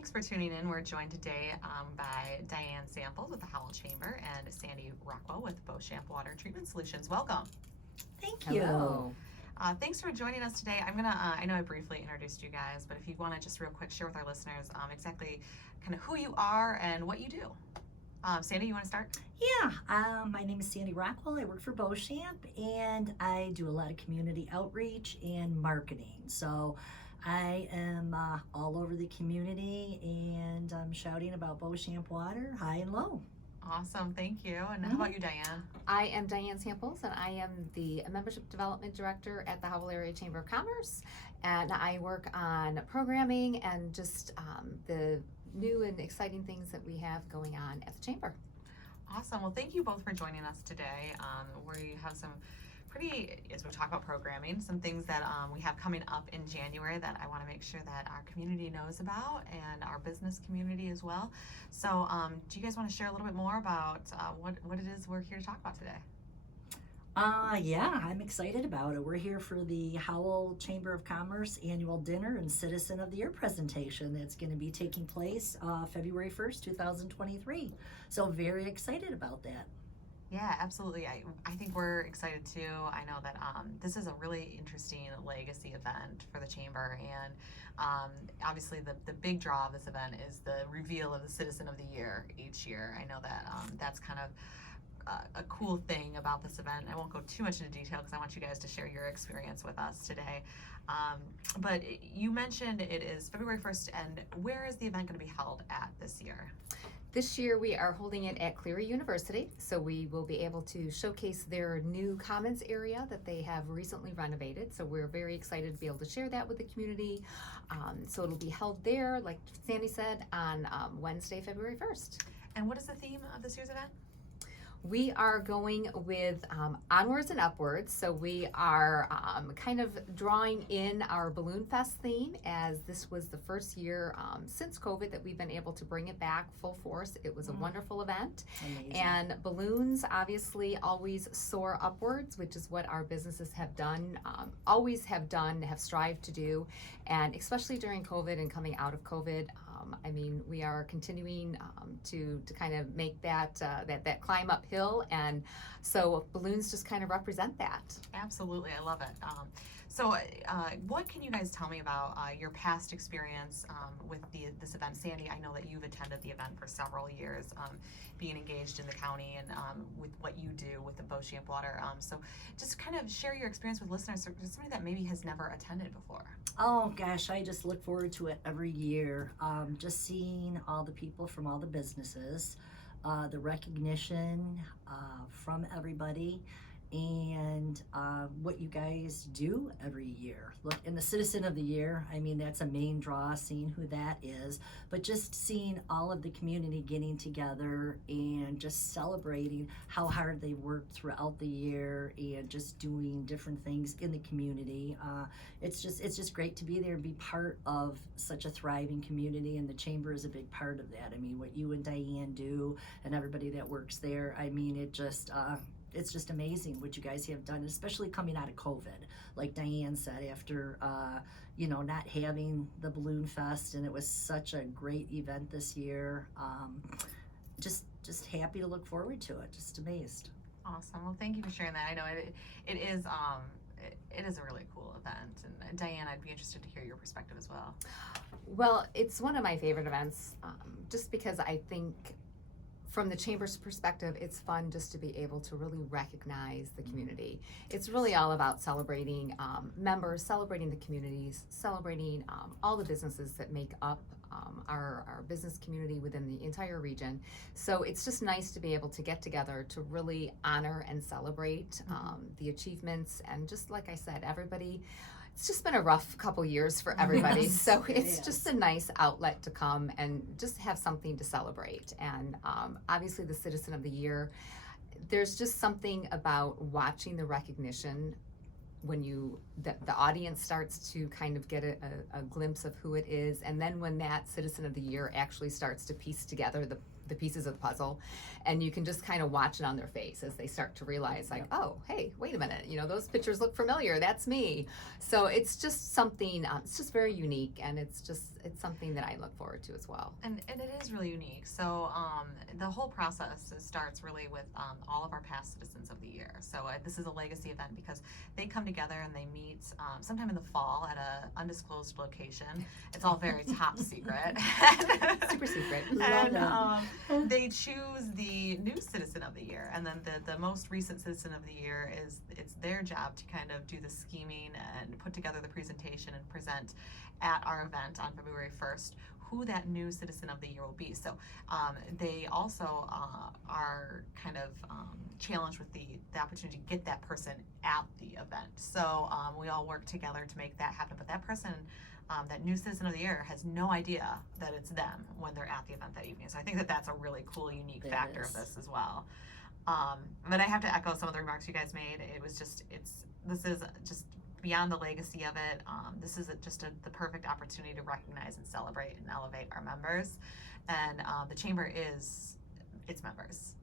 Thanks for tuning in. We're joined today by Dianne Samples with the Howell Chamber and Sandy Rockwell with Beauchamp Water Treatment Solutions. Welcome. Thank Hello. you. Thanks for joining us today. I'm gonna, I know I briefly introduced you guys, but if you wanna just real quick share with our listeners exactly kind of who you are and what you do. Sandy, you wanna start? Yeah, my name is Sandy Rockwell. I work for Beauchamp and I do a lot of community outreach and marketing. So I am all over the community and I'm shouting about Beauchamp water high and low. Awesome, thank you. And how about you, Dianne? I am Dianne Samples, and I am the Membership Development Director at the Howell Area Chamber of Commerce. And I work on programming and just the new and exciting things that we have going on at the Chamber. Awesome. Well, thank you both for joining us today. We have some as we talk about programming, some things that we have coming up in January that I want to make sure that our community knows about and our business community as well. So do you guys want to share a little bit more about what it is we're here to talk about today? Yeah, I'm excited about it. We're here for the Howell Chamber of Commerce annual dinner and Citizen of the Year presentation that's going to be taking place February 1st, 2023. So very excited about that. Yeah, absolutely. I think we're excited too. I know that this is a really interesting legacy event for the Chamber, and obviously the big draw of this event is the reveal of the Citizen of the Year each year. I know that that's kind of a cool thing about this event. I won't go too much into detail because I want you guys to share your experience with us today. But you mentioned it is February 1st, and where is the event going to be held at this year? This year we are holding it at Cleary University, so we will be able to showcase their new commons area that they have recently renovated. So we're very excited to be able to share that with the community. So it'll be held there, like Sandy said, on Wednesday, February 1st. And what is the theme of this year's event? We are going with onwards and upwards. So we are kind of drawing in our Balloon Fest theme, as this was the first year since COVID that we've been able to bring it back full force. It was a wonderful event. Amazing. And balloons obviously always soar upwards, which is what our businesses have done, always have done, have strived to do. And especially during COVID and coming out of COVID, I mean, we are continuing to kind of make that climb uphill, and so balloons just kind of represent that. Absolutely, I love it. So what can you guys tell me about your past experience with this event? Sandy, I know that you've attended the event for several years, being engaged in the county and with what you do with the Beauchamp Water. So just kind of share your experience with listeners, or somebody that maybe has never attended before. Oh gosh, I just look forward to it every year. Just seeing all the people from all the businesses, the recognition from everybody, and what you guys do every year. Look, in the Citizen of the Year, I mean, that's a main draw, seeing who that is, but just seeing all of the community getting together and just celebrating how hard they worked throughout the year and just doing different things in the community. It's just great to be there and be part of such a thriving community, and the Chamber is a big part of that. I mean, what you and Dianne do and everybody that works there, I mean, it's just amazing what you guys have done, especially coming out of COVID. Like Dianne said, after not having the Balloon Fest, and it was such a great event this year. Just happy to look forward to it. Just amazed. Awesome. Well, thank you for sharing that. I know it is a really cool event, and Dianne, I'd be interested to hear your perspective as well. Well, it's one of my favorite events, just because I think, from the Chamber's perspective, it's fun just to be able to really recognize the community. It's really all about celebrating members, celebrating the communities, celebrating all the businesses that make up our business community within the entire region. So it's just nice to be able to get together to really honor and celebrate the achievements. And just like I said, everybody, it's just been a rough couple years for everybody. Yes, So it it's is. just a nice outlet to come and just have something to celebrate. And obviously the Citizen of the Year, there's just something about watching the recognition when the audience starts to kind of get a glimpse of who it is, and then when that Citizen of the Year actually starts to piece together the pieces of the puzzle, and you can just kind of watch it on their face as they start to realize, like, oh, hey, wait a minute, those pictures look familiar, that's me. So it's just something, it's just very unique, and it's just it's something that I look forward to as well. And it is really unique. So the whole process starts really with all of our past citizens of the year. So this is a legacy event because they come together and they meet sometime in the fall at a undisclosed location. It's all very top secret. Super secret. And they choose the new citizen of the year, and then the most recent citizen of the year it's their job to kind of do the scheming and put together the presentation and present at our event on February 1st who that new citizen of the year will be. So they also are kind of challenged with the opportunity to get that person at the event. So we all work together to make that happen. But that person, that new citizen of the year, has no idea that it's them when they're at the event that evening. So I think that that's a really cool, unique factor of this as well. But I have to echo some of the remarks you guys made. It was just, this is just beyond the legacy of it. This is the perfect opportunity to recognize and celebrate and elevate our members. And the Chamber is its members.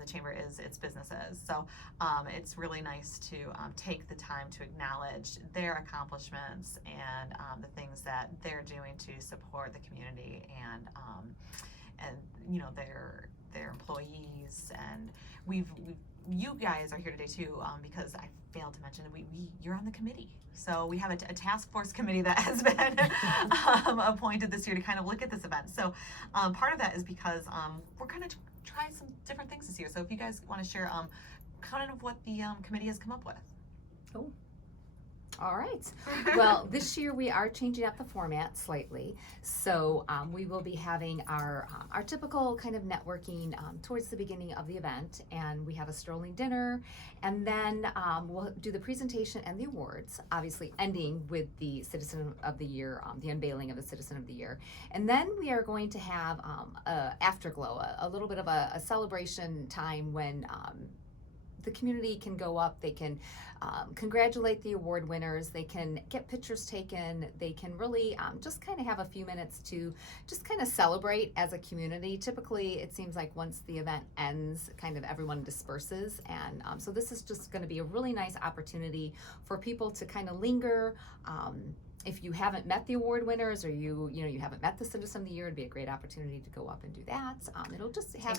The Chamber is its businesses. So it's really nice to take the time to acknowledge their accomplishments and the things that they're doing to support the community and you know, their employees. And you guys are here today too because I failed to mention that you're on the committee. So we have a task force committee that has been appointed this year to kind of look at this event. So part of that is because we're kind of trying some different things this year. So if you guys want to share kind of what the committee has come up with. Cool. All right. Well, this year we are changing up the format slightly. So we will be having our typical kind of networking towards the beginning of the event, and we have a strolling dinner, and then we'll do the presentation and the awards, obviously ending with the Citizen of the Year, the unveiling of the Citizen of the Year. And then we are going to have a afterglow, a little bit of a celebration time when the community can go up, they can congratulate the award winners, they can get pictures taken, they can really just kind of have a few minutes to just kind of celebrate as a community. Typically, it seems like once the event ends, kind of everyone disperses, and so this is just going to be a really nice opportunity for people to kind of linger. If you haven't met the award winners, or you haven't met the Citizen of the Year, it'd be a great opportunity to go up and do that. It'll just have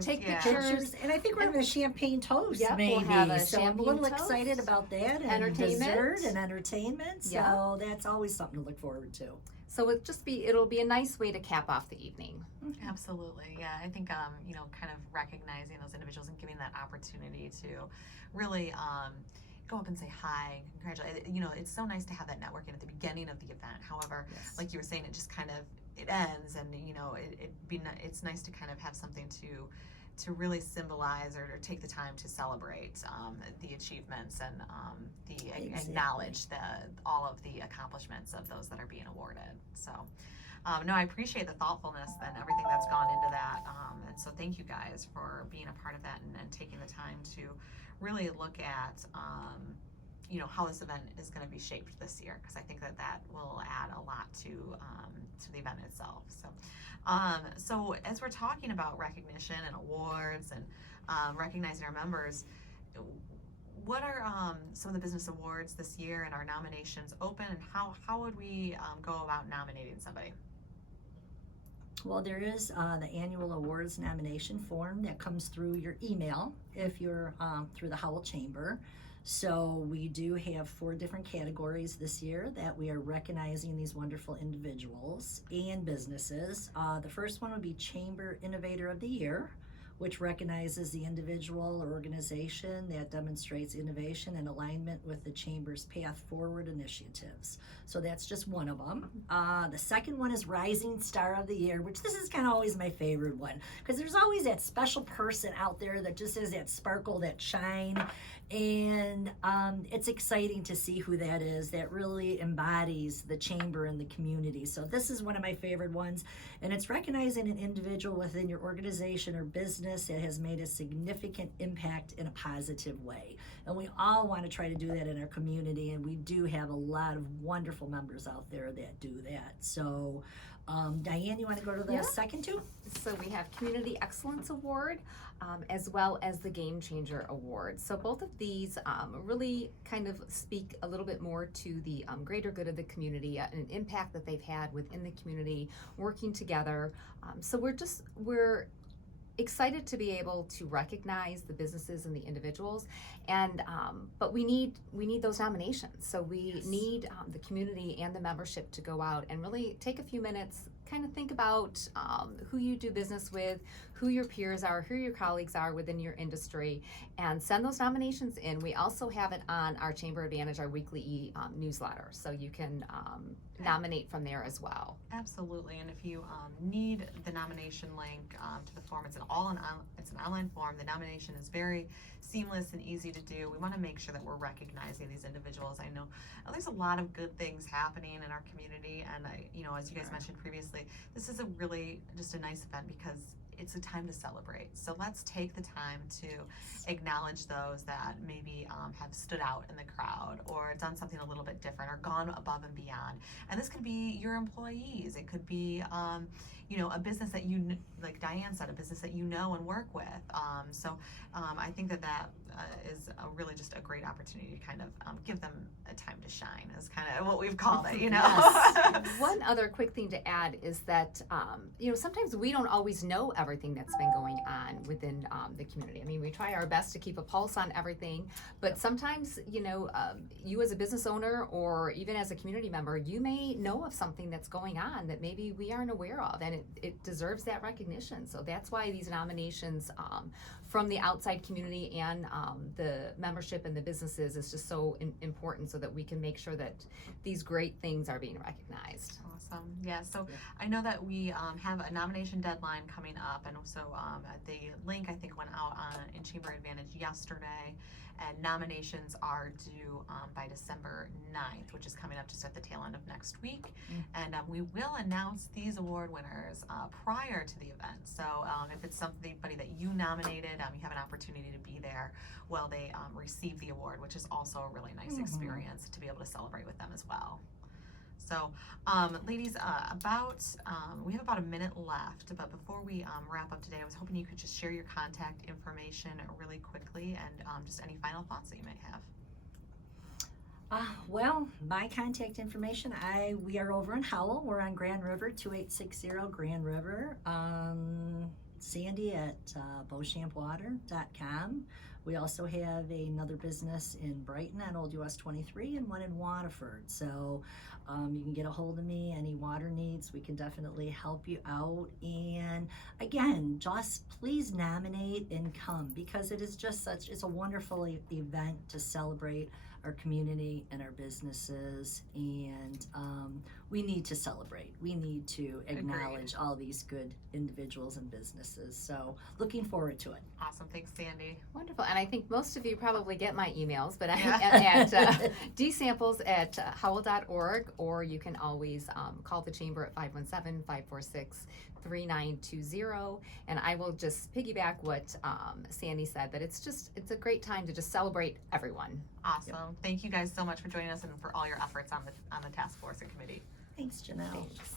take pictures. And I think we're having a champagne toast, Yep, maybe. we'll have a so I'm a champagne little toast. excited about that, and Entertainment. dessert and entertainment. So Yeah. that's always something to look forward to. So it'll be a nice way to cap off the evening. Absolutely, yeah. I think you know, kind of recognizing those individuals and giving that opportunity to really go up and say hi, congratulate. You know, it's so nice to have that networking at the beginning of the event. However, Yes. like you were saying, it just kind of it ends, and you know, it's nice to kind of have something to really symbolize or take the time to celebrate the achievements and acknowledge all of the accomplishments of those that are being awarded. So no, I appreciate the thoughtfulness and everything that's gone into that, and so thank you guys for being a part of that and taking the time to really look at you know, how this event is going to be shaped this year, because I think that will add a lot to the event itself. So so as we're talking about recognition and awards and recognizing our members, what are some of the business awards this year, and our nominations open, and how would we go about nominating somebody? Well, there is the annual awards nomination form that comes through your email if you're through the Howell Chamber. So we do have 4 different categories this year that we are recognizing these wonderful individuals and businesses. The first one would be Chamber Innovator of the Year, which recognizes the individual or organization that demonstrates innovation and alignment with the Chamber's Path Forward initiatives. So that's just one of them. The second one is Rising Star of the Year, which this is kind of always my favorite one, because there's always that special person out there that just has that sparkle, that shine, and it's exciting to see who that is that really embodies the Chamber and the community. So this is one of my favorite ones, and it's recognizing an individual within your organization or business that has made a significant impact in a positive way. And we all want to try to do that in our community, and we do have a lot of wonderful members out there that do that. So Diane, you want to go to the Yeah. second two? So we have Community Excellence Award, as well as the Game Changer Award. So both of these really kind of speak a little bit more to the greater good of the community, and an impact that they've had within the community, working together. So we're excited to be able to recognize the businesses and the individuals, and but we need those nominations. So we Yes. need the community and the membership to go out and really take a few minutes, kind of think about who you do business with, who your peers are, who your colleagues are within your industry, and send those nominations in. We also have it on our Chamber Advantage, our weekly newsletter, so you can nominate from there as well. Absolutely, and if you need the nomination link to the form, it's an online form. The nomination is very seamless and easy to do. We want to make sure that we're recognizing these individuals. I know there's a lot of good things happening in our community, and as you guys mentioned previously, this is a really just a nice event because it's a time to celebrate. So let's take the time to acknowledge those that maybe have stood out in the crowd or done something a little bit different or gone above and beyond. And this could be your employees. It could be, a business that like Diane said, a business that you know and work with. I think that is really just a great opportunity to kind of give them a time to shine, is kind of what we've called it, Yes. One other quick thing to add is that, sometimes we don't always know everything that's been going on within the community. I mean, we try our best to keep a pulse on everything, but sometimes, you as a business owner or even as a community member, you may know of something that's going on that maybe we aren't aware of, and it deserves that recognition. So that's why these nominations from the outside community and the membership and the businesses is just so important, so that we can make sure that these great things are being recognized. Awesome. Yeah, so I know that we have a nomination deadline coming up, and so the link I think went out in Chamber Advantage yesterday, and nominations are due by December 9th, which is coming up just at the tail end of next week. And we will announce these award winners prior to the event. So if it's somebody that you nominated, you have an opportunity to be there while they receive the award, which is also a really nice experience to be able to celebrate with them as well. So, ladies, we have about a minute left, but before we wrap up today, I was hoping you could just share your contact information really quickly and just any final thoughts that you may have. Well, my contact information, we are over in Howell. We're on Grand River, 2860 Grand River. Sandy at beauchampwater.com. We also have another business in Brighton on Old US 23 and one in Waterford. So you can get a hold of me, any water needs, we can definitely help you out. And again, just please nominate and come, because it is just it's a wonderful event to celebrate our community and our businesses, and we need to celebrate. We need to acknowledge all these good individuals and businesses. So looking forward to it. Awesome. Thanks, Sandy. Wonderful. And I think most of you probably get my emails, but I'm Yeah. at dsamples@howell.org, or you can always call the chamber at 517-546-3920. And I will just piggyback what Sandy said, that it's a great time to just celebrate everyone. Awesome. Thank you guys so much for joining us and for all your efforts on the task force and committee. Thanks, Janelle. Thanks.